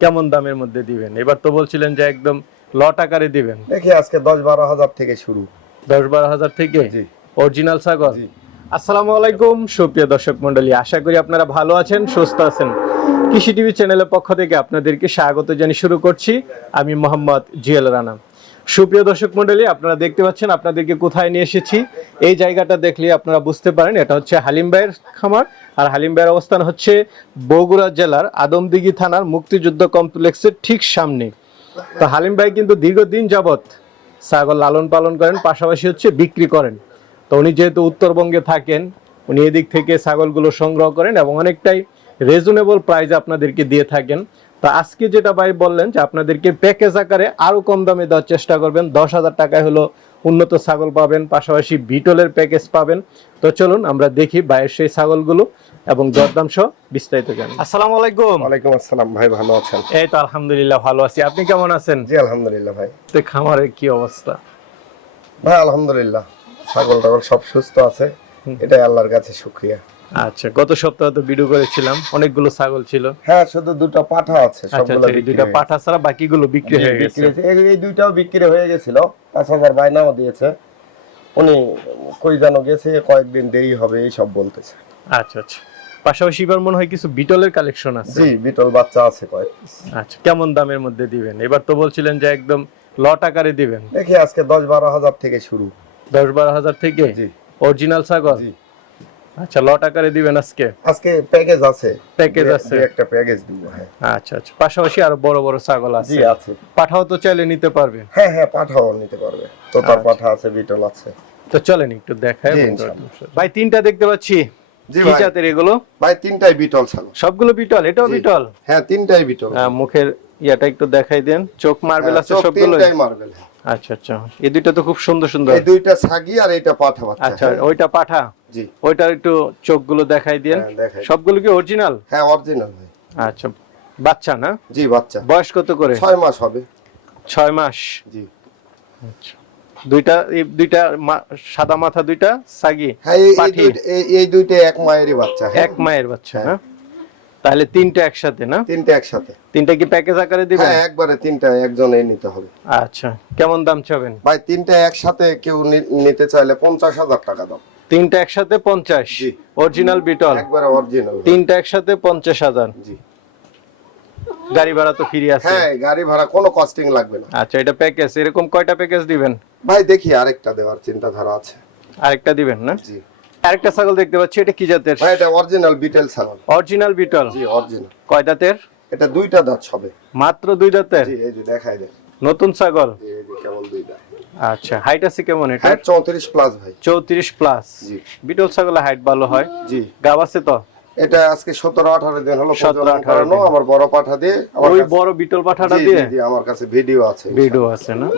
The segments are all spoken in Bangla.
কেমন দামের মধ্যে দিবেন? এবার তো বলছিলেন যে একদম লট আকারে দিবেন। দেখি আজকে দশ বারো হাজার থেকে শুরু। দশ বারো হাজার থেকে? অরিজিনাল ছাগল? আসসালামু আলাইকুম সুপ্রিয় দর্শক মন্ডলী আশা করি আপনারা ভালো আছেন সুস্থ আছেন। কৃষি টিভি চ্যানেলের পক্ষ থেকে আপনাদেরকে স্বাগত জানিয়ে শুরু করছি। আমি মোহাম্মদ জিয়াল রানা সুপ্রিয় দর্শক মন্ডলী, আপনারা দেখতে পাচ্ছেন আপনাদেরকে কোথায় নিয়ে এসেছি। এই জায়গাটা দেখলে আপনারা বুঝতে পারেন, এটা হচ্ছে হালিম ভাইয়ের খামার। আর হালিম ভাইয়ের অবস্থান হচ্ছে বগুড়া জেলার আদমদিঘি থানার মুক্তিযুদ্ধ কমপ্লেক্সের ঠিক সামনে। তো হালিম ভাই কিন্তু দীর্ঘদিন যাবৎ ছাগল লালন পালন করেন, পাশাপাশি হচ্ছে বিক্রি করেন। তো উনি যেহেতু উত্তরবঙ্গে থাকেন, উনি এদিক থেকে ছাগলগুলো সংগ্রহ করেন এবং অনেকটাই রিজনেবল প্রাইস আপনাদেরকে দিয়ে থাকেন। তো আজকে যেটা ভাই বললেন যে আপনাদেরকে প্যাকেজ আকারে আরও কম দামে দেওয়ার চেষ্টা করবেন। দশ হাজার টাকায় হলো উন্নত ছাগল পাবেন পাশাপাশি বিটলের প্যাকেজ পাবেন। তো চলুন আমরা দেখি বাইরের সেই ছাগলগুলো এবং দরদাম সহ বিস্তারিত জানি। আসসালামু আলাইকুম। ওয়ালাইকুম আসসালাম ভাই ভালো আছেন? এই তো আলহামদুলিল্লাহ ভালো আছি। আপনি কেমন আছেন? জি আলহামদুলিল্লাহ ভাই। তো খামারের কি অবস্থা? ভাই আলহামদুলিল্লাহ ছাগল টাগল সব সুস্থ আছে। এটাই আল্লাহর কাছে শুক্রিয়া। আচ্ছা গত সপ্তাহে তো ভিডিও করেছিলাম অনেকগুলো ছাগল ছিল। হ্যাঁ শুধু দুটো পাঠা আছে আচ্ছা সবগুলো আচ্ছা এই পাঠা ছাড়া বাকিগুলো বিক্রি হয়ে গেছে। এই- এই দুইটাও বিক্রি হয়ে গেছিল পাঁচ হাজার বায়নাও দিয়েছে। উনি কই যেন গেছে কয়েকদিন দেরি হবে এই সব বলতেছে। আচ্ছা আচ্ছা। পাশাপাশি এবার মনে হয় কিছু বিটলের কালেকশন আছে। জি বিটল বাচ্চা আছে কয়েক। আচ্ছা কেমন দামের মধ্যে দিবেন? এবার তো বলছিলেন যে একদম লট আকারে দিবেন। দেখি আজকে দশ বারো হাজার থেকে শুরু। দশ বারো হাজার থেকে? জি। অরিজিনাল ছাগল? জি। আচ্ছা লট আকারে দিবেন আজকে? আজকে প্যাকেজ আছে। প্যাকেজ আছে? একটা প্যাকেজ দিব হ্যাঁ। আচ্ছা আচ্ছা। পাশাপাশি আরও বড় বড় ছাগল আছে। জি আছে। পাঠাও তো চাইলে নিতে পারবে। হ্যাঁ হ্যাঁ পাঠাও নিতে পারবে। তোতার আচ্ছা। পাঠা আছে বিটল আছে। তো চলেন একটু সহ। ভাই তিনটা দেখতে পাচ্ছি। জি কি ভাই। জাতের এগুলো? ভাই তিনটাই বিটল ছাগল। সবগুলো বিটল? এটাও বিটল? হ্যাঁ তিনটাই বিটল। মুখের ইয়াটা একটু দেখাই দেন। চোখ মার্বেল হ্যাঁ, আছে সব সবগুলো মার্বেল আচ্ছা আচ্ছা। এই দুইটা তো খুব সুন্দর সুন্দর। এই দুইটা ছাগি আর এইটা পাঠা বাচ্চা। আচ্ছা হ্যাঁ। ওইটা পাঠা? জি। ওইটার একটু চোখগুলো দেখাই দেন। হ্যাঁ, সবগুলো কি অরিজিনাল হ্যাঁ অরিজিনাল আচ্ছা বাচ্চা না? জি বাচ্চা। বয়স কত করে? ছয় মাস হবে। ছয় মাস? জি। আচ্ছা। দুইটা এই দুইটা সাদা মাথা দুইটা সাগি হ্যাঁ এই- দুইটা- এক মায়েরই বাচ্চা হ্যাঁ। এক মায়ের বাচ্চা হ্যাঁ। তাহলে তিনটা একসাথে না? তিনটা একসাথে। তিনটা কি প্যাকেজ আকারে দিবেন? হ্যাঁ একবারে তিনটা একজনে নিতে হবে। আচ্ছা কেমন দাম চাবেন? ভাই তিনটা একসাথে কেউ নিতে চাইলে পঞ্চাশ হাজার টাকা দাম। তিনটা একসাথে পঞ্চাশ? জি। অরিজিনাল বিটল একবারে অরিজিনাল তিনটা একসাথে পঞ্চাশ হাজার? জি। গাড়ি ভাড়া তো ফ্রি আছে। হ্যাঁ গাড়ি ভাড়া কোনো কস্টিং লাগবে না। আচ্ছা এটা প্যাকেজ এরকম কয়টা প্যাকেজ দিবেন? ভাই দেখি আরেকটা দেওয়ার চিন্তাধারা আছে। আরেকটা দিবেন না? জি। আরেকটা ছাগল দেখতে পাচ্ছি এটা কি জাতের? ভাই এটা অরিজিনাল বিটেল ছাগল। অরিজিনাল বিটল জি অরিজিনাল কয় দাঁতের? এটা দুইটা দাঁত হবে মাত্র দুই দাঁতের? জি এই যে দেখাই দেন। নতুন ছাগল? এই যে কেবল দুই দাঁত আচ্ছা হাইট আছে কেমন এটা? হ্যাঁ চৌত্রিশ প্লাস ভাই। চৌত্রিশ প্লাস জি। বিটল ছাগলের হাইট ভালো হয়। জি। গাব আছে তো? এটা আজকে সতেরো আঠারো দিন হলো 17, প্রজনন 18 করানো দিন। আমার বড় পাঠা দিয়ে ওই বড় বিটল পাঠাটা দিয়ে? আমার কাছে ভিডিও আছে ভিডিও আছে না?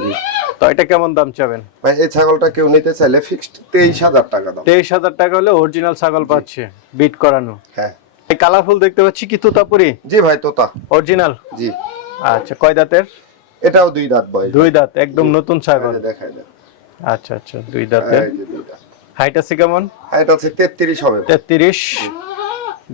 তো এটা কেমন দাম চাবেন? ভাই এই ছাগলটা কেউ নিতে চাইলে ফিক্সড তেইশ হাজার টাকা দাম। তেইশ হাজার টাকা হলে অরিজিনাল ছাগল পাচ্ছে বিট করানো। হ্যাঁ। এই কালারফুল দেখতে পাচ্ছি কি তুতাপুরি? জি ভাই তোতা। অরিজিনাল জি। আচ্ছা কয় দাঁতের? এটাও দুই দাঁত ভাই। দুই দাঁত একদম নতুন ছাগল। দেখাই দেন। আচ্ছা আচ্ছা দুই দাঁতের। হাইট আছে কেমন? হাইট আছে তেত্রিশ হবে তেত্রিশ।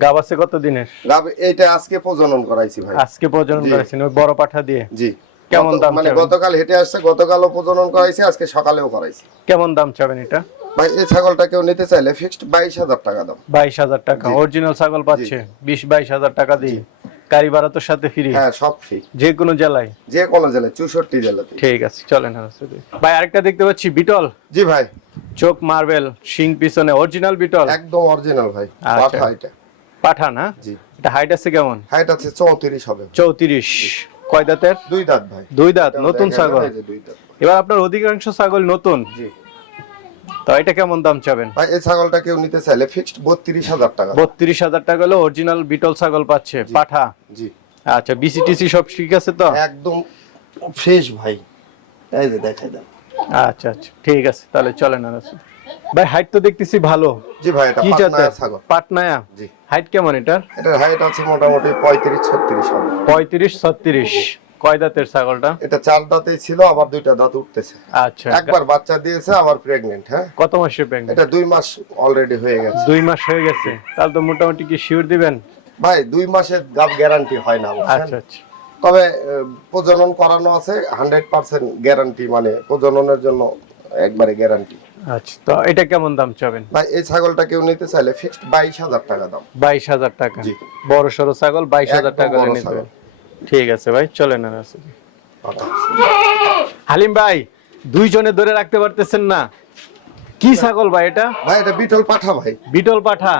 গাব আছে কত দিনের? গাব- এইটা আজকে প্রজনন করাইছি ভাই। আজকে প্রজনন জি। করেছেন ওই বড় পাঠা দিয়ে? জি। কেমন দাম মানে গতকাল হেঁটে আসছে গতকালও প্রজনন করাইছি আজকে সকালেও করাইছি। কেমন দাম চাবেন এটা? ভাই এই ছাগলটা কেউ নিতে চাইলে ফিক্সড বাইশ হাজার টাকা দাম। বাইশ হাজার টাকা অরিজিনাল ছাগল পাচ্ছে বিশ বাইশ হাজার টাকা দিয়ে। গাড়ি ভাড়া তো সাথে ফ্রি হ্যাঁ সব ফ্রি যে কোনো জেলায়? যে কোনো জেলায় চৌষট্টি জেলাতে। ঠিক আছে চলেন। ভাই আরেকটা দেখতে পাচ্ছি বিটল। জি ভাই। চোখ মার্বেল শিং পিছনে অরিজিনাল বিটল। একদম অরিজিনাল ভাই আচ্ছা। এটা। পাঠা না এটা হাইট আছে কেমন? হাইট আছে চৌত্রিশ হবে। চৌত্রিশ। কয় দাঁতের? দুই দাঁত ভাই। দুই দাঁত নতুন ছাগল। এবার আপনার অধিকাংশ ছাগল নতুন? জি। তো এটা কেমন দাম চাবেন? ভাই এই ছাগলটা কেউ নিতে চাইলে ফিক্সড বত্রিশ হাজার টাকা। বত্রিশ হাজার টাকা হলে অরিজিনাল বিটল ছাগল পাচ্ছে। পাঠা? জি। আচ্ছা বিসিটিসি সব ঠিক আছে তো? একদম ফ্রেশ ভাই। এই যে দেখাই দেন। আচ্ছা আচ্ছা ঠিক আছে তাহলে চলেন হারাসুদি। ভাই হাইট তো দেখতেছি ভালো। জি ভাই এটা পাটনায়া ছাগল। পাটনায়া? জি। হাইট কেমন এটার? এটার হাইট আছে মোটামুটি পঁয়ত্রিশ ছত্রিশ হবে। পঁয়ত্রিশ ছত্রিশ। কয় দাঁতের ছাগলটা? এটা চার দাঁতেই ছিল আবার দুইটা দাঁত উঠতেছে। আচ্ছা। একবার বাচ্চা দিয়েছে আবার প্রেগনেন্ট হ্যাঁ? কত মাসে প্রেগনেন্ট এটা দুই মাস অলরেডি হয়ে গেছে। দুই মাস হয়ে গেছে। তাহলে তো মোটামুটি কি শিওর দিবেন? ভাই দুই মাসের গাব গ্যারান্টি হয় না আচ্ছা আচ্ছা। তবে প্রজনন করানো আছে হান্ড্রেড পার্সেন্ট গ্যারান্টি মানে প্রজননের জন্য একবারে গ্যারান্টি আচ্ছা তো এটা কেমন দাম চাবেন? ভাই এই ছাগলটা কেউ নিতে চাইলে ফিক্সড বাইশ হাজার টাকা দাম। বাইশ হাজার টাকা। জি। বড় সড়ো ছাগল বাইশ হাজার একদম টাকা বড় নিতে। ঠিক আছে ভাই চলেন না হালিম ভাই দুইজনে ধরে রাখতে পারতেছেন না। কি ছাগল ভাই এটা? ভাই এটা বিটল পাঠা ভাই। বিটল পাঠা?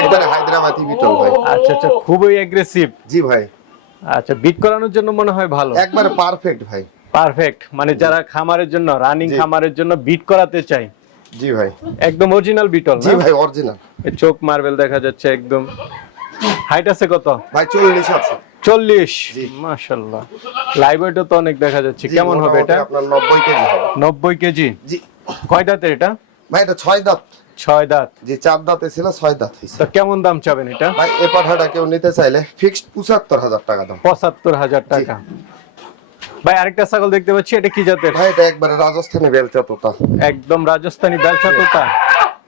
একবারে হায়দ্রাবাদি বিটল ভাই। আচ্ছা আচ্ছা খুবই এগ্রেসিভ জি ভাই। আচ্ছা বিট করানোর জন্য মনে হয় ভালো। একবারে পারফেক্ট ভাই। পারফেক্ট মানে যারা খামারের জন্য রানিং খামারের জন্য বিট করাতে চাই জি ভাই। একদম অরিজিনাল বিটল জি ভাই অরিজিনাল চোখ মার্বেল দেখা যাচ্ছে একদম। হাইট আছে কত? ভাই চল্লিশ আছে। চল্লিশ? জি। মাশাল্লাহ লাইভ ওয়েটও তো অনেক দেখা যাচ্ছে। কেমন হবে এটা? আপনার নব্বই কেজি হবে। নব্বই কেজি? জি। কয় দাঁতের এটা? ভাই এটা ছয় দাঁত। ছয় দাঁত। জি চার দাঁতে ছিল ছয় দাঁত হয়েছে। তো কেমন দাম চাবেন এটা? ভাই এ পাঠাটা কেউ নিতে চাইলে ফিক্সড পঁচাত্তর হাজার টাকা দাম। পঁচাত্তর হাজার টাকা। ভাই আরেকটা ছাগল দেখতে পাচ্ছি এটা কি জাতের? ভাই এটা একবারে রাজস্থানি বেলচা তোতা একদম রাজস্থানি বেলচা তোতা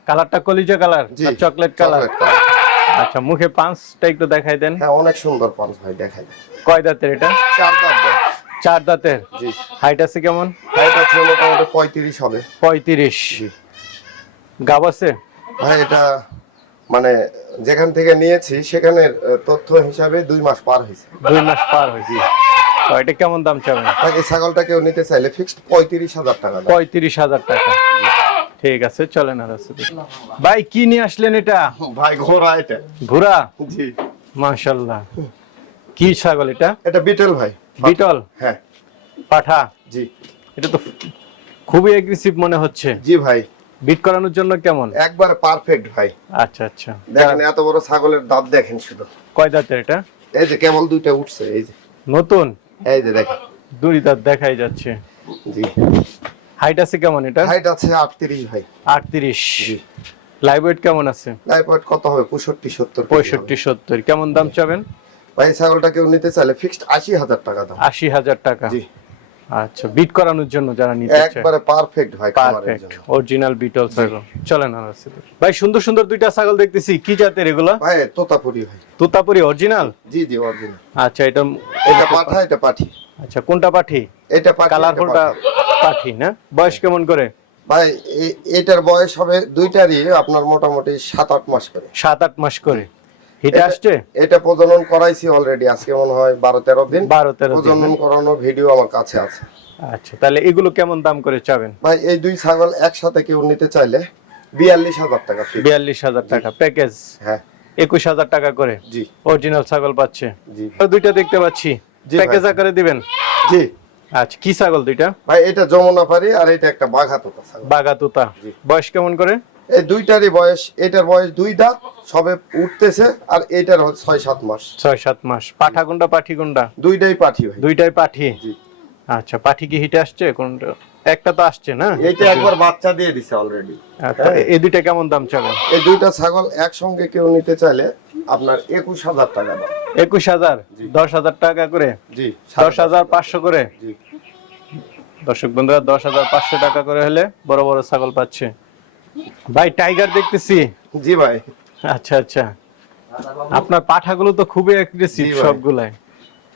কালারটা কলিজা কালার চকলেট কালার। আচ্ছা মুখে পাঁচটা একটু দেখাই দেন। হ্যাঁ অনেক সুন্দর পাঁচ ভাই দেখাই। দেন কয় দাঁতের এটা? চার দাঁত চার দাঁতের? জি। হাইট আছে কেমন? ভাইটা ছিল মোটামুটি পঁয়ত্রিশ হবে। পঁয়ত্রিশ। জি। গাব আছে? ভাই এটা মানে যেখান থেকে নিয়েছি সেখানের তথ্য হিসাবে দুই মাস পার হয়েছে। দুই মাস পার হয়েছে। এটা কেমন দাম চাবেন? এই ছাগলটা কেউ নিতে চাইলে ফিক্সড পঁয়ত্রিশ হাজার টাকা পঁয়ত্রিশ হাজার টাকা। ঠিক আছে চলেন আর। ভাই কি নিয়ে আসলেন এটা? ভাই ঘোড়া এটা। ঘোড়া? জি। মাশাল্লাহ কি ছাগল এটা? এটা বিটেল ভাই। বিটল? হ্যাঁ। পাঠা? জি। এটা তো খুবই এগ্রেসিভ মনে হচ্ছে। জি ভাই। বিট করানোর জন্য কেমন? একবারে পারফেক্ট ভাই। আচ্ছা আচ্ছা। দেখেন এত বড় ছাগলের দাঁত দেখেন শুধু। কয় দাঁতের এটা? এই যে কেবল দুইটা উঠছে এই যে। নতুন? এই যে দেখেন। দড়ি দাঁত দেখাই যাচ্ছে। জি। হাইট আছে কেমন এটা হাইট আছে আটত্রিশ ভাই। আটত্রিশ। জি। লাইভ ওয়েট কেমন আছে? লাইফ কত হবে? পঁয়ষট্টি সত্তর কেজি পঁয়ষট্টি সত্তর। কেমন দাম চাবেন। ভাই ছাগলটা কেউ নিতে চাইলে ফিক্সড আশি হাজার টাকা দাম। আশি হাজার টাকা। জি। আচ্ছা বিট করানোর জন্য যারা নিতে চায়। একবারে পারফেক্ট ভাই খামারের পারফেক্ট জন্য। অরিজিনাল বিটল ছাগল চলেন আছে ভাই সুন্দর সুন্দর দুইটা ছাগল দেখতেছি। কি জাতের এগুলো? ভাই তোতাপুরি ভাই। তোতাপুরি অরিজিনাল জি জি অরিজিনাল আচ্ছা এটা এটা পাঠা এটা পাঠি। আচ্ছা কোনটা পাঠি? এটা পাঠি কালারফুলটা পাঠি। পাঠি না? বয়স কেমন করে? ভাই এটার বয়স হবে দুইটারই আপনার মোটামুটি সাত আট মাস করে। সাত আট মাস করে। হিটে আসছে? এটা প্রজনন করাইছি অলরেডি আজকে মনে হয় বারো তেরো দিন। বারো তেরো দিন প্রজনন করানো ভিডিও আমার কাছে আছে। আচ্ছা তাহলে এগুলো কেমন দাম করে চাবেন? ভাই এই দুই ছাগল একসাথে কেউ নিতে চাইলে বিয়াল্লিশ হাজার টাকা ফি বিয়াল্লিশ হাজার টাকা প্যাকেজ হ্যাঁ। একুশ হাজার টাকা করে? জি। অরিজিনাল ছাগল পাচ্ছে? জি। দুইটা দেখতে পাচ্ছি। প্যাকেজ আকারে দিবেন? জি। আচ্ছা কি ছাগল দুইটা? ভাই এটা যমুনা পারি আর এটা একটা বাঘা তোতা বাগা তুতা। বয়স কেমন করে? এই দুইটারই বয়স এটার বয়স দুই দাঁত সবে উঠতেছে আর এটার ছয় সাত মাস। ছয় সাত মাস। পাঠা কোনটা পাঠি কোনটা দুইটাই পাঠি ভাই। দুইটাই পাঠি? জি। আচ্ছা পাঠি কি হিটে আসছে? কোনটা একটা তো আসছে না? এইটা একবার বাচ্চা দিয়ে দিছে অলরেডি আচ্ছা, এই দুইটা কেমন দাম চাবেন এই দুইটা ছাগল একসঙ্গে কেউ নিতে চাইলে আপনার একুশ হাজার টাকা দাম। একুশ হাজার। দশ হাজার টাকা করে? জি দশ হাজার পাঁচশো করে? জি। দর্শক বন্ধুরা দশ হাজার পাঁচশো টাকা করে হলে বড় বড় ছাগল পাচ্ছে। ভাই টাইগার দেখতেছি। জি ভাই। আচ্ছা আচ্ছা। আপনার পাঠাগুলো তো খুবই অ্যাগ্রেসিভ সবগুলাই।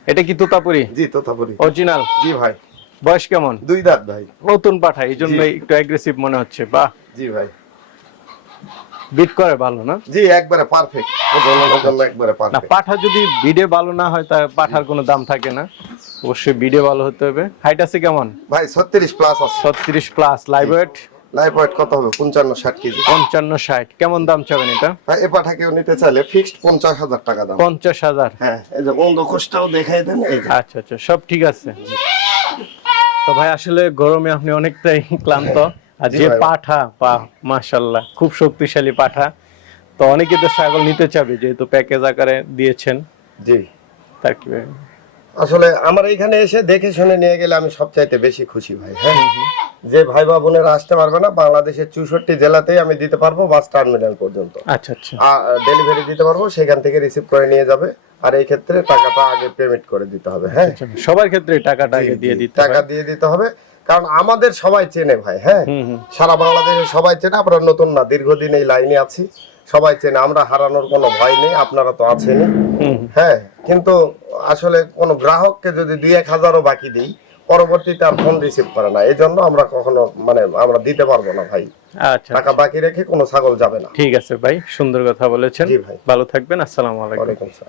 এটা কি তোতাপুরি? জি তোতাপুরি। অরিজিনাল জি ভাই। বয়স কেমন? দুই দাঁত ভাই। নতুন পাঠা এই জন্য একটু অ্যাগ্রেসিভ মনে হচ্ছে বাহ। জি ভাই। বিট করে ভালো না? জি একবারে পারফেক্ট একবারে না পারফেক্ট পাঠা যদি বিডে ভালো না হয় তা পাঠার কোনো দাম থাকে না। অবশ্যই বিডে ভালো হতে হবে। হাইট আছে কেমন? ভাই ছত্রিশ প্লাস আছে। ছত্রিশ প্লাস লাইভ ওয়েট ওয়েট কত হবে? পঞ্চান্ন ষাট কেজি। পঞ্চান্ন ষাট। কেমন দাম চাবেন এটা? এ পাঠা কেউ নিতে চাইলে ফিক্সড পঞ্চাশ হাজার টাকা দাম। হ্যাঁ এই যে বন্ধ কোষটাও দেখাই দেন এই আচ্ছা আচ্ছা সব ঠিক আছে। তো ভাই আসলে গরমে আপনি অনেকটাই ক্লান্ত। আর যে পাঠা বা মাশাল্লাহ খুব শক্তিশালী পাঠা। তো অনেকে তো ছাগল নিতে চাবে যেহেতু প্যাকেজ আকারে দিয়েছেন। জি। তার কি আসলে আমার এখানে এসে দেখে শুনে নিয়ে গেলে আমি সবচাইতে বেশি খুশি ভাই হ্যাঁ? যে ভাই বা বোনেরা আসতে পারবে না বাংলাদেশের চৌষট্টি জেলাতেই আমি দিতে পারব বাস টার্মিনাল পর্যন্ত। আচ্ছা আচ্ছা। ডেলিভারি দিতে পারব সেখান থেকে রিসিভ করে নিয়ে যাবে। আর এই ক্ষেত্রে টাকাটা আগে পেমেন্ট করে দিতে হবে হ্যাঁ? আচ্ছা, সবার ক্ষেত্রে টাকাটা আগে দিয়ে দিতে টাকা দিয়ে দিতে হবে। কারণ আমাদের সবাই চেনে ভাই হ্যাঁ? সারা বাংলাদেশে সবাই চেনে আমরা নতুন না দীর্ঘদিন এই লাইনে আছি। সবাই চেনে আমরা হারানোর কোনো ভয় নেই আপনারা তো আছেনই। হুম হ্যাঁ কিন্তু আসলে কোনো গ্রাহককে যদি দুই এক হাজারও বাকি দিই পরবর্তীতে আর ফোন রিসিভ করে না। এই জন্য আমরা কখনো মানে আমরা দিতে পারব না ভাই। আচ্ছা টাকা বাকি রেখে কোনো ছাগল যাবে না। ঠিক আছে ভাই সুন্দর কথা বলেছেন। ভাই। ভালো থাকবেন আসসালামু আলাইকুম।